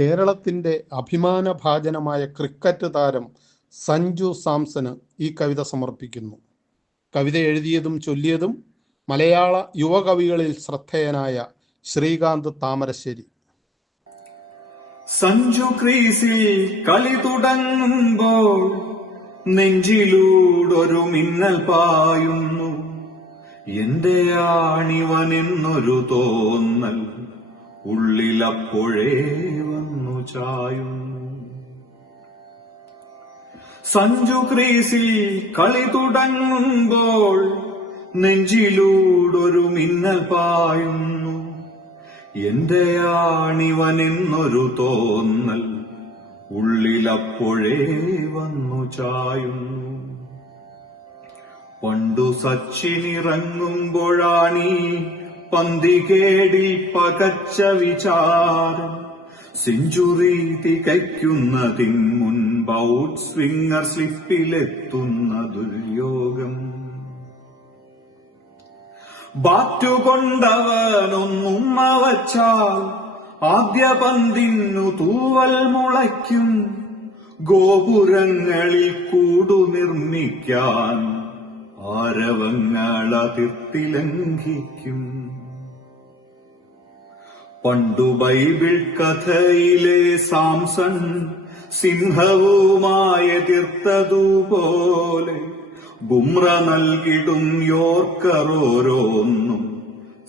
കേരളത്തിൻ്റെ അഭിമാനഭാജനമായ ക്രിക്കറ്റ് താരം സഞ്ജു സാംസന് ഈ കവിത സമർപ്പിക്കുന്നു. കവിത എഴുതിയതും ചൊല്ലിയതും മലയാള യുവകവികളിൽ ശ്രദ്ധേയനായ ശ്രീകാന്ത് താമരശ്ശേരി. സഞ്ജു ക്രീസിൽ കളി തുടങ്ങുമ്പോൾ നെഞ്ചിലൂടൊരു മിന്നൽ പായുന്നു. എന്റെ ആണിവനെന്നൊരു തോന്നൽ ഉള്ളിലപ്പോഴേ വന്നു ചായുന്നു. സഞ്ജു ക്രീസിൽ കളി തുടങ്ങുമ്പോൾ നെഞ്ചിലൂടൊരു മിന്നൽ പായുന്നു. എന്റെ ആണിവനെന്നൊരു തോന്നൽ ഉള്ളിലപ്പോഴേ വന്നു ചായുന്നു. പണ്ടു സച്ചിനിറങ്ങുമ്പോഴാണീ പന്തികേടിൽ പകച്ച വിചാരം. സെഞ്ചുറി തികയ്ക്കുന്നതിൻ മുൻപ് ഔട്ട് സ്വിംഗർ സ്ലിപ്പിലെത്തുന്ന ദുര്യോഗം. ബാറ്റുകൊണ്ടവനൊന്നുമ്മ വച്ചാൽ ആദ്യ പന്തിന്നു തൂവൽ മുളയ്ക്കും. ഗോപുരങ്ങളിൽ കൂടു നിർമ്മിക്കാൻ ആരവങ്ങൾ അതിർത്തി ലംഘിക്കും. പണ്ടു ബൈബിൾ കഥയിലെ സാംസൺ സിംഹവുമായി എതിർത്തതുപോലെ ബുംറ നൽകിടും യോർക്കർ ഓരോന്നും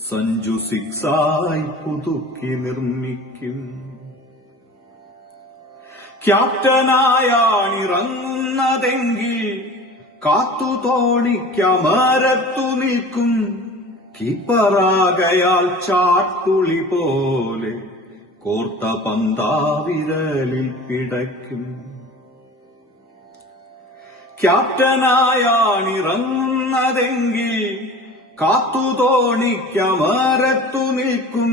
സഞ്ജു സിക്സായി പുതുക്കി നിർമ്മിക്കും. ക്യാപ്റ്റനായാണിറങ്ങുന്നതെങ്കിൽ കാത്തു തോണിക്കമരത്തു നിൽക്കും. കീപ്പറാകയാൽ ചാട്ടുളി പോലെ കോർത്ത പന്താവിരലിൽ പിടയ്ക്കും. ക്യാപ്റ്റനായാണിറങ്ങുന്നതെങ്കിൽ കാത്തു തോണിക്കമരത്തു നിൽക്കും.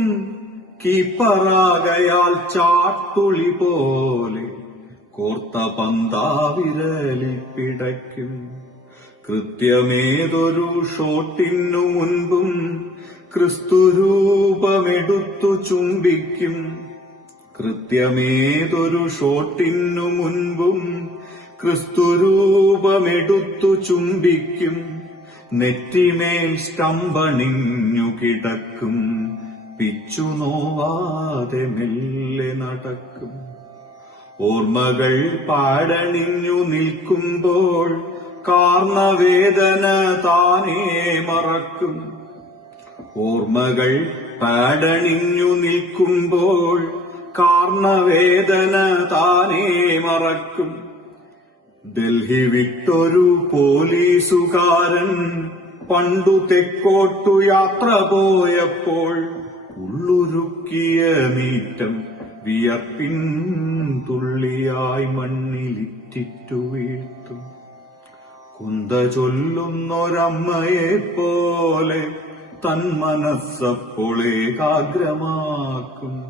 കീപ്പറാകയാൽ ചാട്ടുളി പോലെ കോർത്ത പന്താവിരലിൽ പിടയ്ക്കും. കൃത്യമേതൊരു ഷോട്ടിനു മുൻപും ക്രിസ്തുരൂപമെടുത്തു ചുംബിക്കും. കൃത്യമേതൊരു ഷോട്ടിനു മുൻപും ക്രിസ്തുരൂപമെടുത്തു ചുംബിക്കും. നെറ്റിമേൽ സ്റ്റമ്പണിഞ്ഞു കിടക്കും. പിച്ചു നോവാതെ മെല്ലെ നടക്കും. ഓർമ്മകൾ പാടണിഞ്ഞു നിൽക്കുമ്പോൾ കാർണവേദന താനേ മറക്കും. ഓർമ്മകൾ പാടണിഞ്ഞു നിൽക്കുമ്പോൾ കാർണവേദന താനേ മറക്കും. ഡൽഹി വിട്ടൊരു പോലീസുകാരൻ പണ്ടു തെക്കോട്ടു യാത്ര പോയപ്പോൾ ഉള്ളുരുക്കിയ മീറ്റം വിയർപ്പിൻ തുള്ളിയായി മണ്ണിലിറ്റിറ്റു വീഴ്ത്തും. കുന്ത ചൊല്ലുന്നൊരമ്മയെപ്പോലെ തൻ മനസ്സപ്പോൾ ഏകാഗ്രമാക്കും.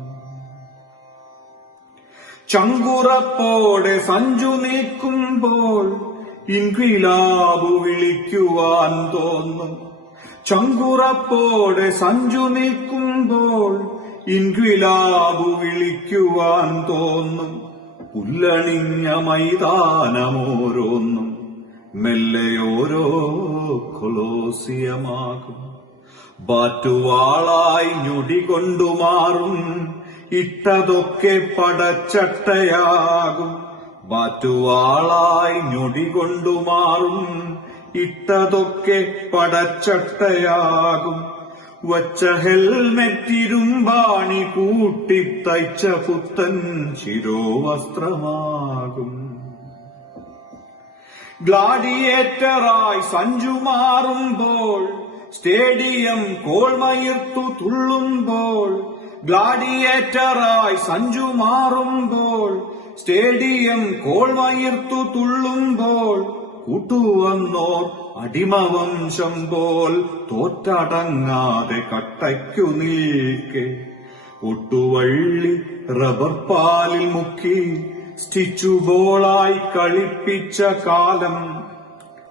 ചങ്കുറപ്പോടെ സഞ്ജു നിൽക്കുമ്പോൾ ഇൻക്വിലാബു വിളിക്കുവാൻ തോന്നും. ചങ്കുറപ്പോടെ സഞ്ജു നിൽക്കുമ്പോൾ ഇൻക്വിലാബു വിളിക്കുവാൻ തോന്നും. പുല്ലണിഞ്ഞ മൈതാനമോരോന്നും മെല്ലെയോരോ കൊളോസിയമാകും. ബാറ്റുവാളായി ഞൊടികൊണ്ടുമാറും. ഇട്ടതൊക്കെ പടച്ചട്ടയാകും. ബാറ്റുവാളായി ഞൊടികൊണ്ടുമാറും. ഇട്ടതൊക്കെ പടച്ചട്ടയാകും. വച്ച ഹെൽമെറ്റിരുമ്പാണി കൂട്ടിത്തയ്ച്ച പുത്തൻ ശിരോവസ്ത്രമാകും. ഗ്ലാഡിയേറ്ററായി സഞ്ജു മാറുമ്പോൾ സ്റ്റേഡിയം കോൾമയിർത്തു തുള്ളുമ്പോൾ. ഗ്ലാഡിയേറ്ററായി സഞ്ജു മാറുമ്പോൾ സ്റ്റേഡിയം കോൾമയിർത്തു തുള്ളുമ്പോൾ. കൂട്ടുവന്നോർ അടിമവംശം പോൽ തോറ്റടങ്ങാതെ കട്ടയ്ക്കു നിൽക്കെ. ഒട്ടുവള്ളി റബ്ബർ പാലിൽ മുക്കി സ്റ്റിച്ചു ബോളായി കളിപ്പിച്ച കാലം.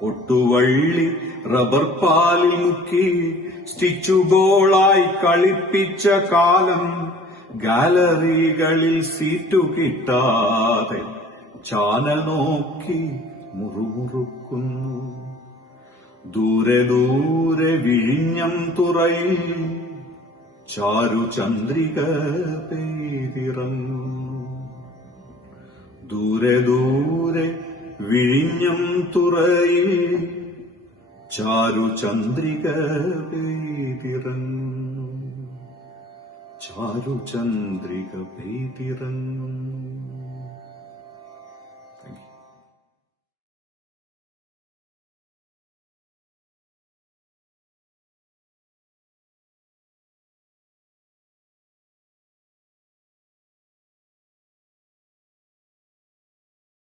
ഒട്ടുവള്ളി റബ്ബർ പാലിൽ മുക്കി സ്റ്റിച്ചു ബോളായി കളിപ്പിച്ച കാലം. ഗാലറികളിൽ സീറ്റു കിട്ടാതെ ചാനൽ നോക്കി മുറുമുറുക്കുന്നു. ദൂരെ ദൂരെ വിഴിഞ്ഞം തുറയിൽ ചാരുചന്ദ്രിക പെയ്തിറങ്ങുന്നു. ദൂരെ ദൂരെ വിഴിഞ്ഞം തുറയിൽ ചാരുചന്ദ്രിക പെയ്തിറങ്ങുന്നു. ചാരുചന്ദ്രിക പെയ്തിറങ്ങുന്നു.